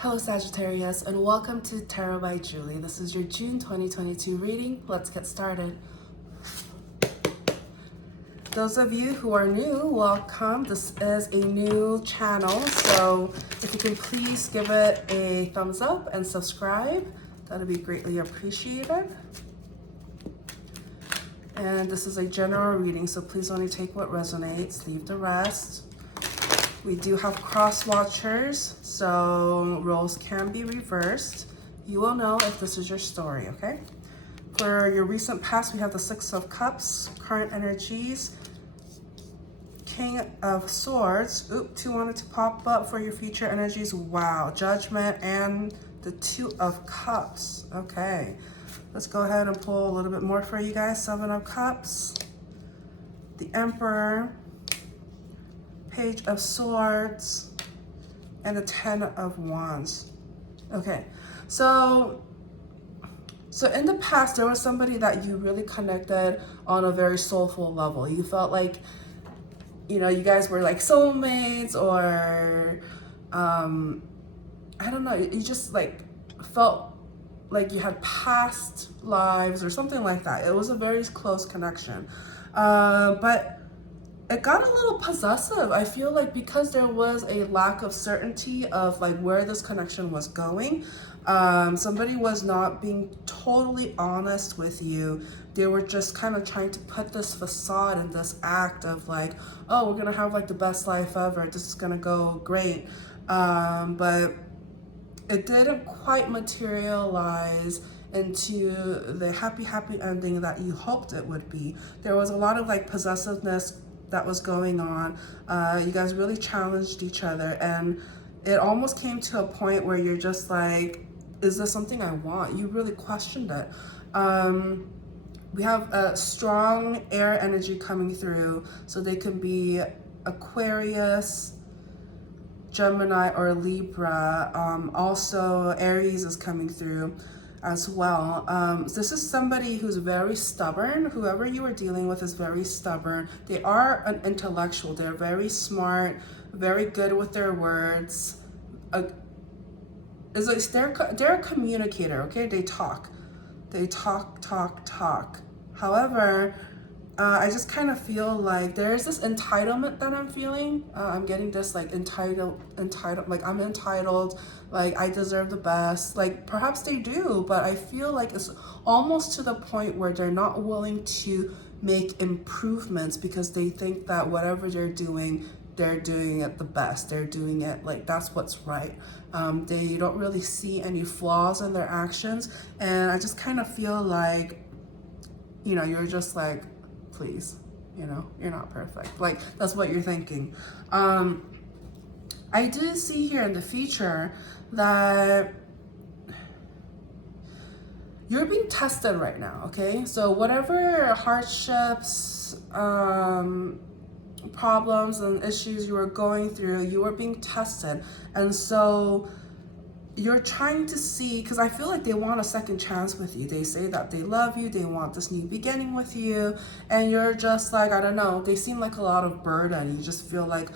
Hello Sagittarius and welcome to Tarot by Julie. This is your June 2022 reading. Let's get started. Those of you who are new, welcome. This is a new channel, so if you can please give it a thumbs up and subscribe, that would be greatly appreciated. And this is a general reading, so please only take what resonates, leave the rest. We do have cross watchers, so roles can be reversed. You will know if this is your story, okay? For your recent past, we have the Six of Cups, current energies, King of Swords. Oop, two wanted to pop up for your future energies. Wow, Judgment and the Two of Cups. Okay, let's go ahead and pull a little bit more for you guys. Seven of Cups, the Emperor, Page of Swords, and the Ten of Wands. Okay, so in the past, there was somebody that you really connected on a very soulful level. You felt like, you know, you guys were like soulmates, or I don't know, you just like felt like you had past lives or something like that. It was a very close connection. But it got a little possessive. I feel like because there was a lack of certainty of like where this connection was going, somebody was not being totally honest with you. They were just kind of trying to put this facade and this act of like, oh, we're gonna have like the best life ever, this is gonna go great. But it didn't quite materialize into the happy ending that you hoped it would be. There was a lot of like possessiveness that was going on. You guys really challenged each other, and it almost came to a point where you're just like, is this something I want? You really questioned it. We have a strong air energy coming through, so they can be Aquarius, Gemini, or Libra. Also Aries is coming through as well. This is somebody who's very stubborn. Whoever you are dealing with is very stubborn. They are an intellectual. They're very smart, very good with their words. It's like they're a communicator, okay? They talk. However, I just kind of feel like there's this entitlement that I'm feeling. I'm getting this like entitled, like I'm entitled, like I deserve the best. Like perhaps they do, but I feel like it's almost to the point where they're not willing to make improvements because they think that whatever they're doing it the best. They're doing it like that's what's right. They don't really see any flaws in their actions. And I just kind of feel like, you know, you're just like, please, you know, you're not perfect. Like that's what you're thinking. I do see here in the future that you're being tested right now, okay? So whatever hardships, problems and issues you were going through, you were being tested. And so you're trying to see, because I feel like they want a second chance with you. They say that they love you, they want this new beginning with you, and you're just like, I don't know, they seem like a lot of burden. You just feel like,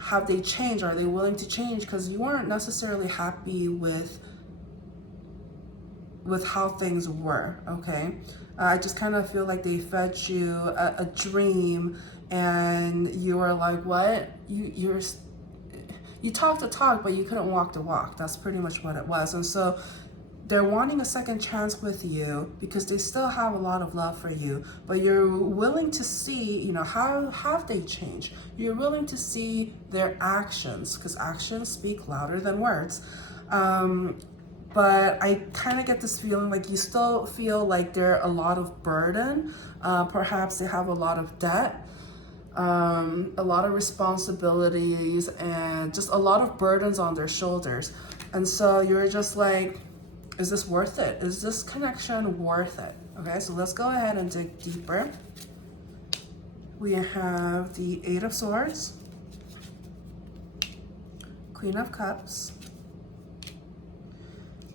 have they changed? Are they willing to change? Because you weren't necessarily happy with how things were, okay? I just kind of feel like they fed you a dream, and you were like, what? You talked the talk, but you couldn't walk the walk. That's pretty much what it was. And so they're wanting a second chance with you because they still have a lot of love for you, but you're willing to see, you know, how have they changed? You're willing to see their actions, because actions speak louder than words. But I kind of get this feeling like you still feel like they're a lot of burden. Perhaps they have a lot of debt, a lot of responsibilities, and just a lot of burdens on their shoulders. And so you're just like, is this worth it? Is this connection worth it? Okay, so let's go ahead and dig deeper. We have the Eight of Swords, Queen of Cups,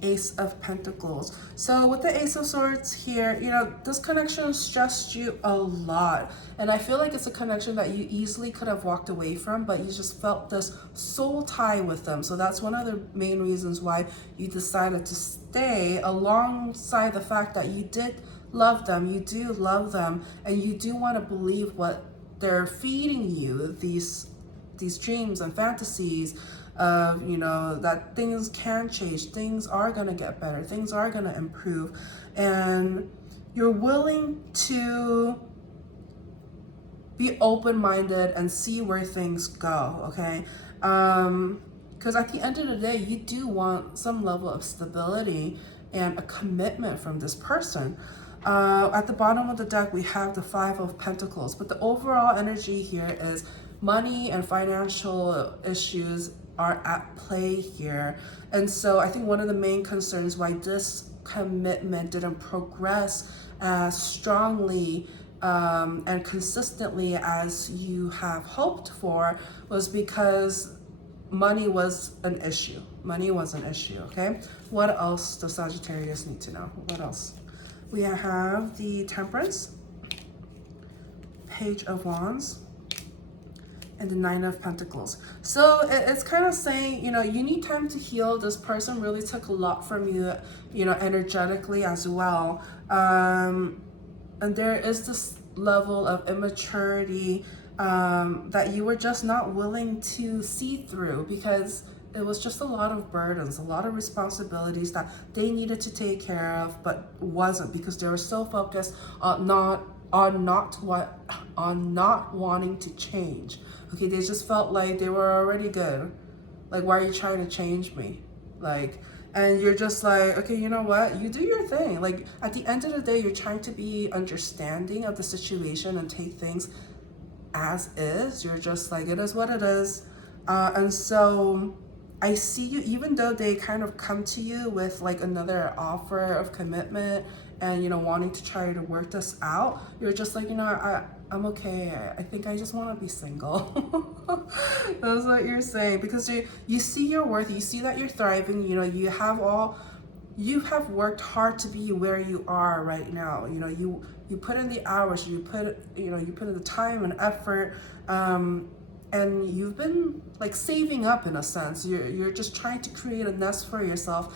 Ace of Pentacles. So with the Ace of Swords here, you know, this connection stressed you a lot. And I feel like it's a connection that you easily could have walked away from, but you just felt this soul tie with them. So that's one of the main reasons why you decided to stay, alongside the fact that you did love them, you do love them, and you do want to believe what they're feeding you, these dreams and fantasies of, you know, that things can change, things are going to get better, things are going to improve, and you're willing to be open-minded and see where things go, okay? Because at the end of the day, you do want some level of stability and a commitment from this person. At the bottom of the deck, we have the Five of Pentacles, but the overall energy here is money and financial issues are at play here. And so I think one of the main concerns why this commitment didn't progress as strongly and consistently as you have hoped for was because money was an issue. Money was an issue, okay? What else does Sagittarius need to know? What else? We have the Temperance, Page of Wands, and the Nine of Pentacles. So it's kind of saying, you know, you need time to heal. This person really took a lot from you, you know, energetically as well. And there is this level of immaturity that you were just not willing to see through, because it was just a lot of burdens, a lot of responsibilities that they needed to take care of, but wasn't, because they were so focused on not wanting to change. Okay, they just felt like they were already good. Like, why are you trying to change me? Like, and you're just like, okay, you know what? You do your thing. Like, at the end of the day, you're trying to be understanding of the situation and take things as is. You're just like, it is what it is. And so I see you, even though they kind of come to you with like another offer of commitment and, you know, wanting to try to work this out, you're just like, you know, I'm okay. I think I just want to be single. That's what you're saying, because you see your worth, you see that you're thriving, you know, you have worked hard to be where you are right now. You know, you put in the hours, you put in the time and effort, and you've been like saving up in a sense. You're just trying to create a nest for yourself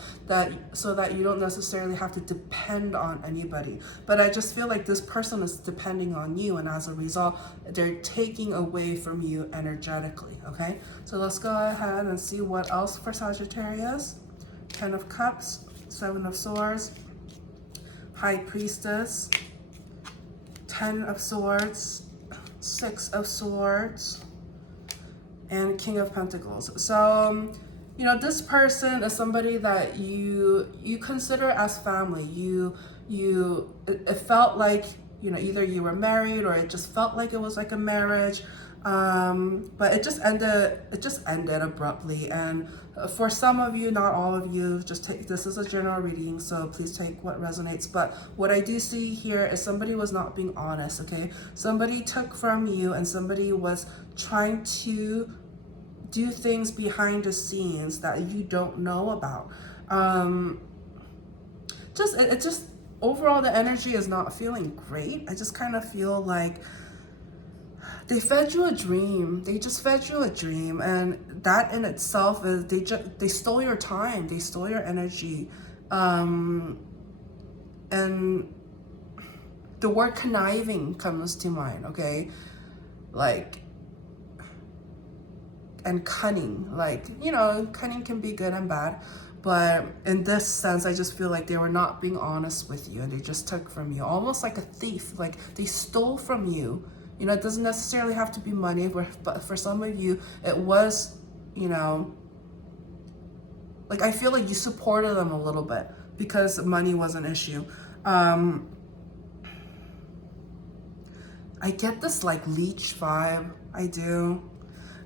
so that you don't necessarily have to depend on anybody. But I just feel like this person is depending on you, and as a result, they're taking away from you energetically, okay? So let's go ahead and see what else for Sagittarius. Ten of Cups, Seven of Swords, High Priestess, Ten of Swords, Six of Swords, and King of Pentacles. So, you know, this person is somebody that you consider as family. It felt like, you know, either you were married or it just felt like it was like a marriage. But it just ended abruptly. And for some of you, not all of you, this is a general reading, so please take what resonates. But what I do see here is somebody was not being honest, okay? Somebody took from you, and somebody was trying to do things behind the scenes that you don't know about. Just overall, the energy is not feeling great. I just kind of feel like they fed you a dream. They just fed you a dream, and that in itself is they stole your time. They stole your energy, and the word conniving comes to mind. Okay, like, and cunning. Like, you know, cunning can be good and bad, but in this sense, I just feel like they were not being honest with you, and they just took from you, almost like a thief. Like, they stole from you. You know, it doesn't necessarily have to be money, but for some of you, it was, you know, like, I feel like you supported them a little bit because money was an issue. I get this, like, leech vibe. I do.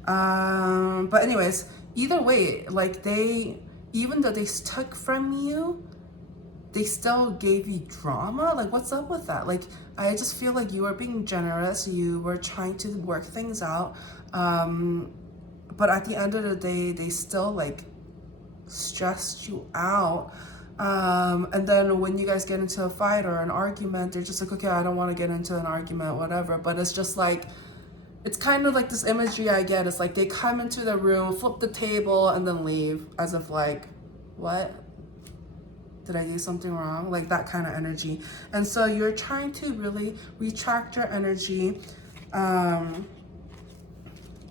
But anyways, either way, like, even though they took from you, they still gave you drama. Like, what's up with that? Like, I just feel like you were being generous. You were trying to work things out. But at the end of the day, they still, like, stressed you out. And then when you guys get into a fight or an argument, they're just like, okay, I don't want to get into an argument, whatever. But it's just like, it's kind of like this imagery I get. It's like they come into the room, flip the table, and then leave, as if like, what? Did I do something wrong? Like that kind of energy. And so you're trying to really retract your energy.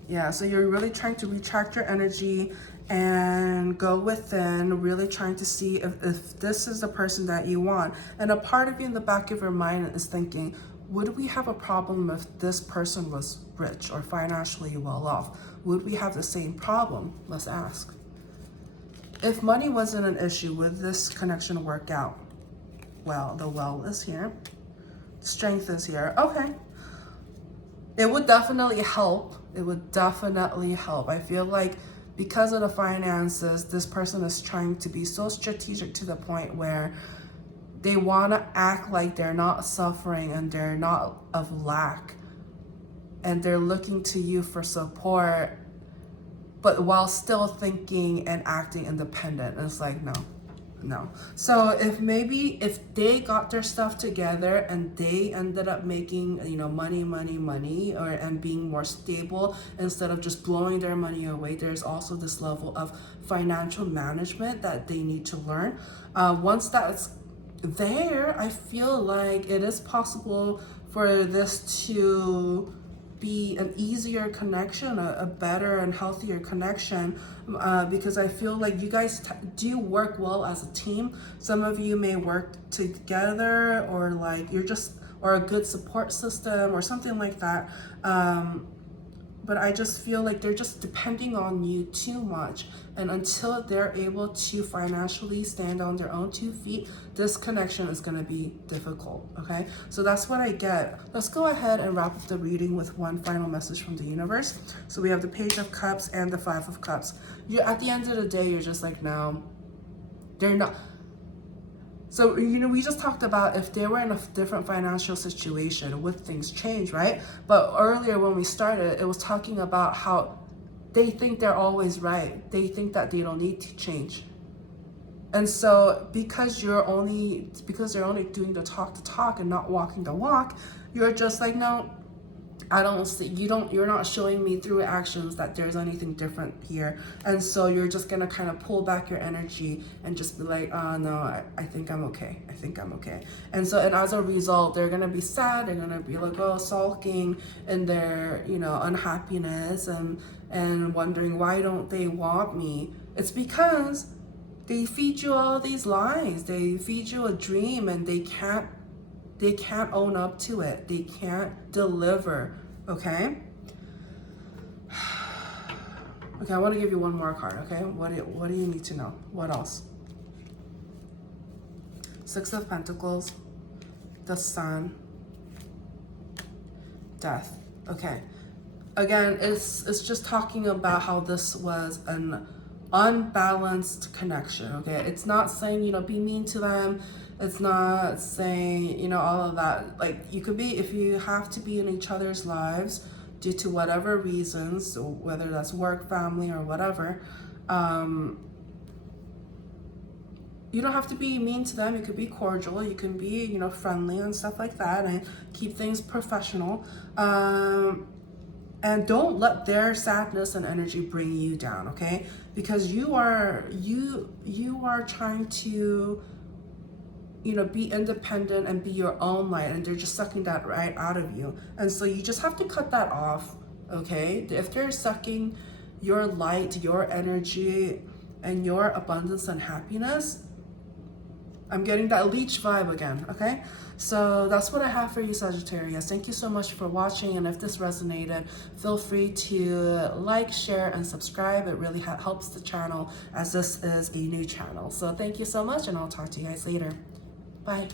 Yeah, so you're really trying to retract your energy and go within, really trying to see if this is the person that you want. And a part of you in the back of your mind is thinking, would we have a problem if this person was rich or financially well off? Would we have the same problem? Let's ask. If money wasn't an issue, would this connection work out? Well, the well is here. Strength is here. Okay. It would definitely help. It would definitely help. I feel like because of the finances, this person is trying to be so strategic to the point where they want to act like they're not suffering and they're not of lack. And they're looking to you for support, but while still thinking and acting independent. And it's like, no. So if they got their stuff together and they ended up making, money, and being more stable instead of just blowing their money away, there's also this level of financial management that they need to learn. Once that's there, I feel like it is possible for this to be an easier connection, a better and healthier connection, because I feel like you guys do work well as a team. Some of you may work together, or like or a good support system or something like that. But I just feel like they're just depending on you too much. And until they're able to financially stand on their own 2 feet, this connection is going to be difficult, okay? So that's what I get. Let's go ahead and wrap up the reading with one final message from the universe. So we have the Page of Cups and the Five of Cups. At the end of the day, you're just like, no, they're not. So, we just talked about if they were in a different financial situation, would things change, right? But earlier when we started, it was talking about how they think they're always right. They think that they don't need to change. And so because they're only doing the talk and not walking the walk, you're just like, no, I don't see, you're not showing me through actions that there's anything different here. And so you're just gonna kind of pull back your energy and just be like, no, I think I'm okay. And as a result, they're gonna be sad. They're gonna be like, sulking in their, unhappiness and wondering, why don't they want me? It's because they feed you all these lies. They feed you a dream and they can't own up to it. They can't deliver, okay? Okay, I want to give you one more card, okay? What do you need to know? What else? Six of Pentacles, the Sun, Death, okay. Again, it's just talking about how this was an unbalanced connection, okay? It's not saying, be mean to them. It's not saying, all of that. Like, if you have to be in each other's lives due to whatever reasons, whether that's work, family, or whatever, you don't have to be mean to them. You could be cordial. You can be, friendly and stuff like that, and keep things professional. And don't let their sadness and energy bring you down, okay? Because you are trying to, be independent and be your own light, and they're just sucking that right out of you. And so you just have to cut that off, okay? If they're sucking your light, your energy, and your abundance and happiness, I'm getting that leech vibe again, okay? So that's what I have for you, Sagittarius. Thank you so much for watching. And if this resonated, feel free to like, share, and subscribe. It really helps the channel, as this is a new channel. So thank you so much, and I'll talk to you guys later. Bye.